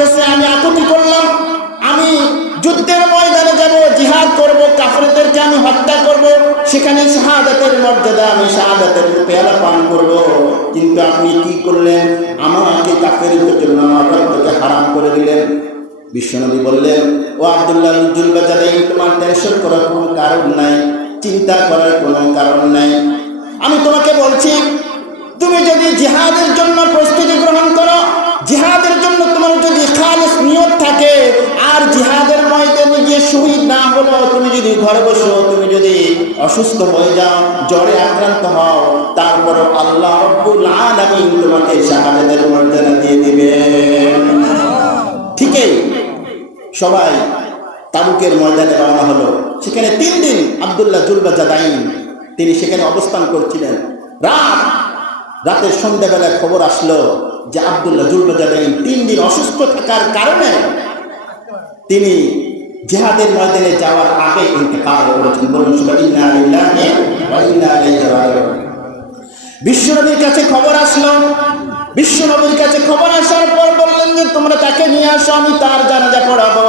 কাছে আমি আকুতি করলাম, আমি যুদ্ধের ময়দানে যাব, জিহাদ করব, কাফরেদেরকে আমি হত্যা করব সেখানে শাহাদাতের মর্যাদা, আমি শাহাদাতের পেয়ালা পান করব। কিন্তু আপনি কি করলেন? আমাকে কাফেরদের জন্য আমার রক্তকে হারাম করে দিলেন। বিশ্বনবী বললেন, ও আবদুল্লাহ জুল্লা বাজারে তোমার টেনশন করার কোনো কারণ নাই, চিন্তা করার কোনো কারণ নাই। আমি তোমাকে বলছি, তুমি যদি জিহাদের ঘরে বসো তুমি যদি অসুস্থ হয়ে যাও, জ্বরে আক্রান্ত হও তারপর আল্লাহ তোমাকে শাহাদাতের মর্যাদা দিয়ে দিবেন ঠিকই। সবাই তাবুকের ময়দানে রওনা হলো। সেখানে তিন দিন আবদুল্লাহ জুলবা জাদাইন তিনি সেখানে অবস্থান করছিলেন। রাত, রাতের সন্ধ্যাবেলায় খবর আসলো যে আবদুল্লাহ জুলবা জাদাইন তিন দিন অসুস্থ থাকার কারণে তিনি জেহাদের ময়দানে যাওয়ার আগে ইন্তেকাল করেছেন বলুন বিশ্বনবীর কাছে খবর আসলো। বিশ্বনবীর কাছে খবর আসার পর বললেন যে, তোমরা তাকে নিয়ে আসো, আমি তার জানাজা পড়াবো।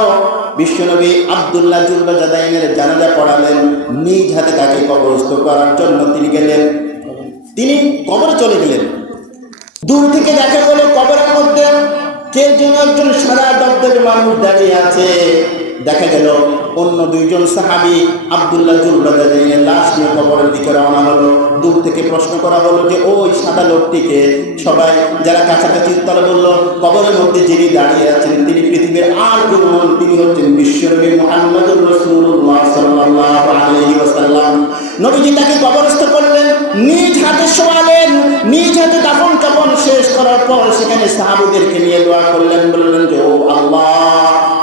বিশ্বনবী আবদুল্লাহ জুল্লা জাদাইনের জানাজা পড়ালেন। নিজ হাতে তাকে কবরস্থ করার জন্য তিনি গেলেন। তিনি কবরে চলে গেলেন। দূর থেকে দেখা গেল কবরের মধ্যে কে যেন একজন সারা দপ্তরের মানুষ দাঁড়িয়ে আছে। দেখা গেল অন্য দুইজন সাহাবি আবদুল্লাহ জুলবাদের লাশ নিয়ে কবরের দিকে রওনা হলো। দূর থেকে প্রশ্ন করা হলো যে, ওই সাদা লোকটিকে সবাই যারা কাছাকাছি তারা বলল, কবরের মধ্যে যিনি দাঁড়িয়ে আছেন, তিনি পৃথিবীর আর নন তিনি হচ্ছেন বিশ্বনবী মুহাম্মদুর ওয়াসাল্লাম। নবীজি তাকে কবরস্থ করলেন, নিজ হাতে শোয়ালেন, নিজ হাতে দাফন কাফন শেষ করার পর সেখানে সাহাবীদেরকে নিয়ে দোয়া করলেন, বললেন যে, ও আল্লাহ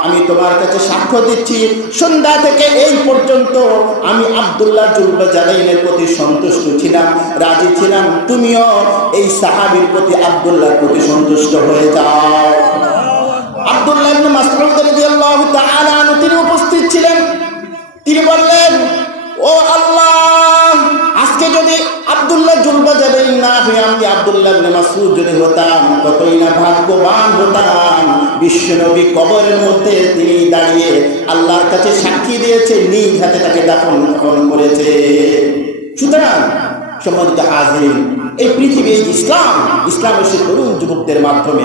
আমি তোমার কাছে সাক্ষ্য দিচ্ছি। সন্ধ্যা থেকে এই পর্যন্ত আমি আবদুল্লাহ জুলবা জালাইনের প্রতি সন্তুষ্ট ছিলাম, রাজি ছিলাম। তুমিও এই সাহাবীর প্রতি আবদুল্লাহর প্রতি সন্তুষ্ট হয়ে যাও। আবদুল্লাহ ইবনে তিনি উপস্থিত ছিলেন। তিনি বললেন, ও আল্লাহ, আজকে যদি আব্দুল্লাহ জুলবা যাবেন না হয়ে আমি আব্দুল্লাহ ইবনে মাসউদ যদি হতাম, কতই না ভাগ্যবান হতাম। বিশ্বনবী কবরের মধ্যে তিনি দাঁড়িয়ে আল্লাহর কাছে সাক্ষী দিয়েছে নিজ হাতে তাকে দাফন দাফন করেছে। সুতরাং, সম্মানিত হাজির এই পৃথিবী ইসলাম ইসলাম এসে তরুণ যুবকদের মাধ্যমে